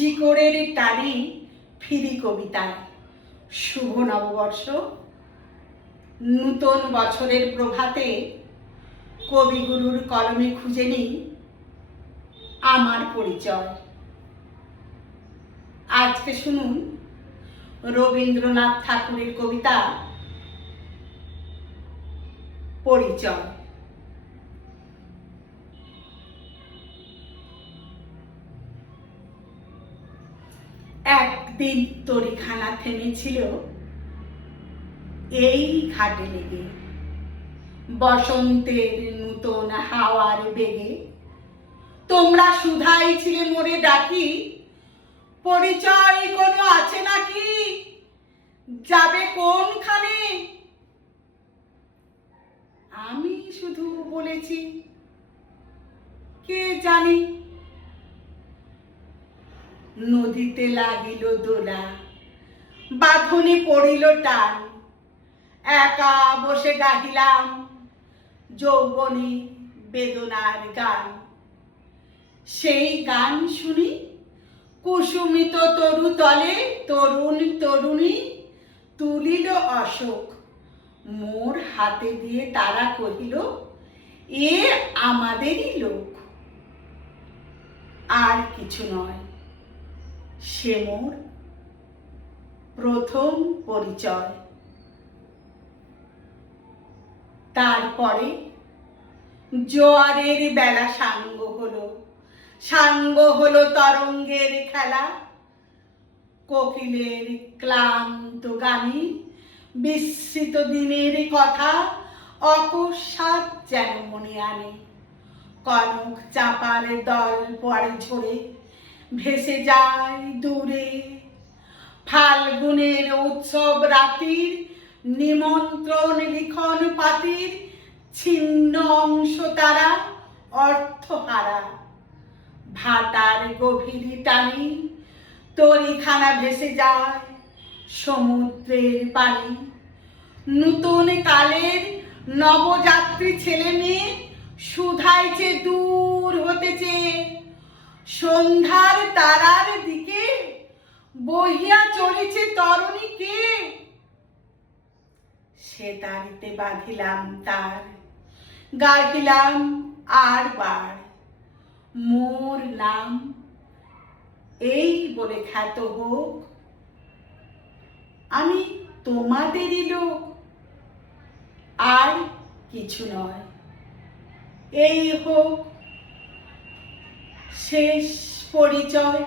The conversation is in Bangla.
শিকড়ের টানে ফিরি কবিতায়। শুভ নববর্ষ, নূতন বছরের প্রভাতে কবিগুরুর কলমে খুঁজে নিই আমার পরিচয়। আজকে শুনুন রবীন্দ্রনাথ ঠাকুরের কবিতা পরিচয়। একদিন তরিখানা থেমেছিল এই ঘাটে লেগে, বসন্তের নূতন হাওয়ার বেগে। তোমরা শুধাইছিলে মোরে ডাকি, পরিচয় কোনো আছে নাকি, যাবে কোনখানে? আমি শুধু বলেছি কে জানি। নদীতে লাগিল দোলা, বাঁধনে পড়িল টান, একা বসে গাহিলাম যৌবনে বেদনার গান। সেই গান শুনি কুসুমিত তরু তলে তরুণ তরুণী তুলিল অশোক, মোর হাতে দিয়ে তারা কহিল এ আমাদেরই লোক। আর কিছু নয়, সে মোর প্রথম পরিচয়। তারপরে জোয়ারের বেলা সাঙ্গ হলো তরঙ্গের খেলা। কোকিলের ক্লান্ত গানে বিস্মৃত দিনের কথা অকস্মাৎ যেন মনে আনে। কনক চাপার দল পরে ঝরে ভেসে যায় দূরে। ফাল্গুনের উৎসব রাতির নিমন্ত্রণ লিখন পাতির ছিন্ন অংশ তারা অর্থহারা। ভাটার গভীর টানে তরিখানা ভেসে যায় সমুদ্রের পানি। নূতন কালের নবযাত্রী ছেলে মেয়ে শুধাইছে দূর হতেছে, সন্ধ্যার তারার দিকে বহিয়া চলেছে তরুণী কে? সে তারিতে বাঁধিলাম তার, গাহিলাম আর বার, মোর নাম এই বলে খ্যাত হোক, আমি তোমাদেরই লোক। আর কিছু নয়, এই হোক শেষ পরিচয়।